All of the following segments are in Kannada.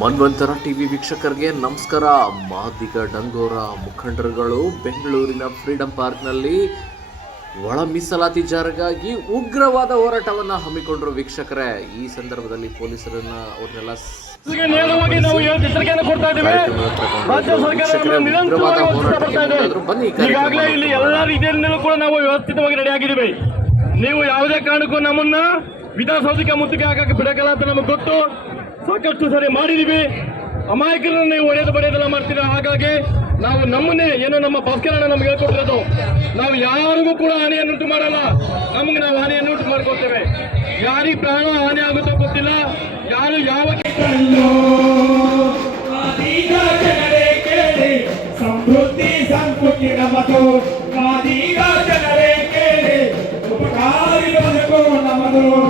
ಮನ್ವಂತರ ಟಿವಿ ವೀಕ್ಷಕರಿಗೆ ನಮಸ್ಕಾರ. ಮಾದಿಗ ಡಂಗೋರ ಮುಖಂಡರುಗಳು ಬೆಂಗಳೂರಿನ ಫ್ರೀಡಂ ಪಾರ್ಕ್ನಲ್ಲಿ ಒಳ ಮೀಸಲಾತಿ ಜಾರಿಗಾಗಿ ಉಗ್ರವಾದ ಹೋರಾಟವನ್ನ ಹಮ್ಮಿಕೊಂಡರು ವೀಕ್ಷಕರೇ. ಈ ಸಂದರ್ಭದಲ್ಲಿ ಪೊಲೀಸರನ್ನ ಅವ್ರನ್ನೆಲ್ಲ ಈಗಾಗಲೇ ಇಲ್ಲಿ ಎಲ್ಲಾ ರೀತಿಯಲ್ಲೂ ಕೂಡ ನಾವು ವ್ಯವಸ್ಥಿತವಾಗಿ ರೆಡಿ ಆಗಿದ್ದೀವಿ. ನೀವು ಯಾವುದೇ ಕಾರಣಕ್ಕೂ ನಮ್ಮನ್ನ ವಿಧಾನಸೌಧಕ್ಕೆ ಮುತ್ತಿಗೆ ಹಾಕಕ್ಕೆ ಬಿಡಕಲ್ಲ ಅಂತ ನಮಗೆ ಗೊತ್ತು. ಸಾಕಷ್ಟು ಸರಿ ಮಾಡಿದೀವಿ. ಅಮಾಯಕರನ್ನ ನೀವು ಒಡೆದು ಬಡಿಯೋದೆಲ್ಲ ಮಾಡ್ತೀರಾ? ಹಾಗಾಗಿ ನಾವು ನಮ್ಮನ್ನೇ, ಏನೋ ನಮ್ಮ ಭಾಸ್ಕರಣ್ಣ ನಮ್ಗೆ ಹೇಳ್ಕೊಟ್ಟಿರೋದು. ನಾವು ಯಾರಿಗೂ ಕೂಡ ಹಾನಿಯನ್ನುಂಟು ಮಾಡಲ್ಲ. ನಮ್ಗೆ ನಾವು ಹಾನಿಯನ್ನು ಉಂಟು ಮಾಡ್ಕೊಳ್ತೇವೆ. ಯಾರಿಗೆ ಪ್ರಾಣ ಹಾನಿ ಆಗುತ್ತೋ ಗೊತ್ತಿಲ್ಲ. ಯಾರು ಯಾವ ಸಮೃದ್ಧಿ ಸಂಸ್ಕೃತಿ ನಮ್ಮದು ಉಪಕಾರಿ ನಮ್ಮದು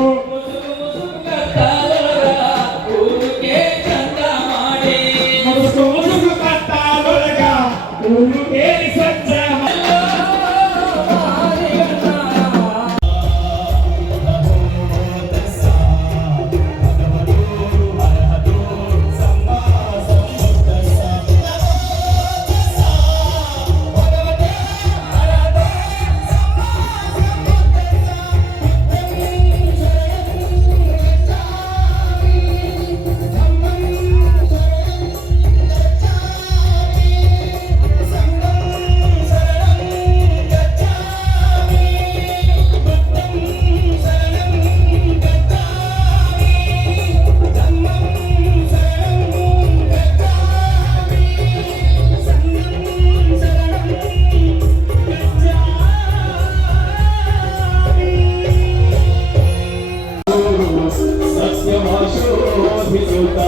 meu pai.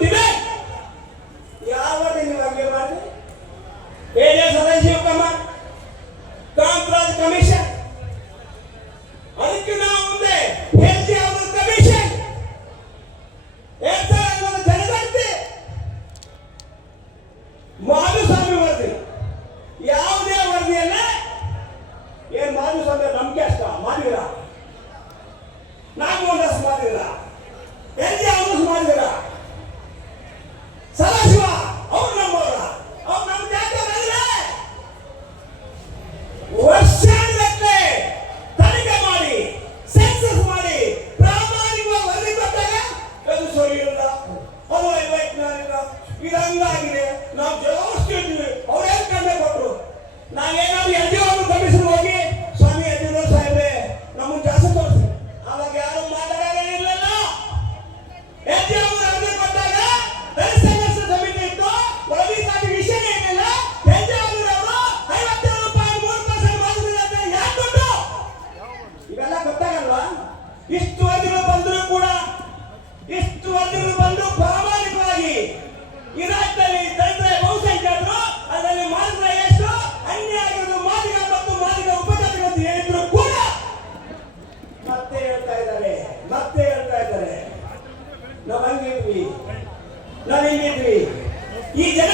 magdilig ಇಲ್ಲ ಅವ ವೈಜ್ಞಾನಿಕ ಇದು ಹಂಗಾಗಿದೆ. ನಾವು ಜಾಸ್ತಿ ಇದ್ದೀವಿ ಅವ್ರು ಹೆಂಗೆ ಕಡಿಮೆ ಕೊಟ್ಟರು ನಾವೇನಾದ್ರು ಇಷ್ಟು ಒಂದರು ಬಂದು ಪ್ರಾಮಾಣಿಕವಾಗಿ ಇರಾಕ್ನಲ್ಲಿ ದಲಿತರ ಬಹುಸಂಖ್ಯಾತರು, ಅದರಲ್ಲಿ ಮಾತ್ರ ಎಷ್ಟು? ಅನ್ಯ ಮಾದಿಗ ಮತ್ತು ಮಾದಿಗ ಉಪಜಾತಿ ಅಂತ ಹೇಳಿದ್ರು ಕೂಡ ಮತ್ತೆ ಹೇಳ್ತಾ ಇದ್ದಾರೆ, ಮತ್ತೆ ಹೇಳ್ತಾ ಇದ್ದಾರೆ. ನಾವು ಹಂಗಿದ್ವಿ, ನಾವು ಹೆಂಗಿದ್ವಿ. ಈ ಜನ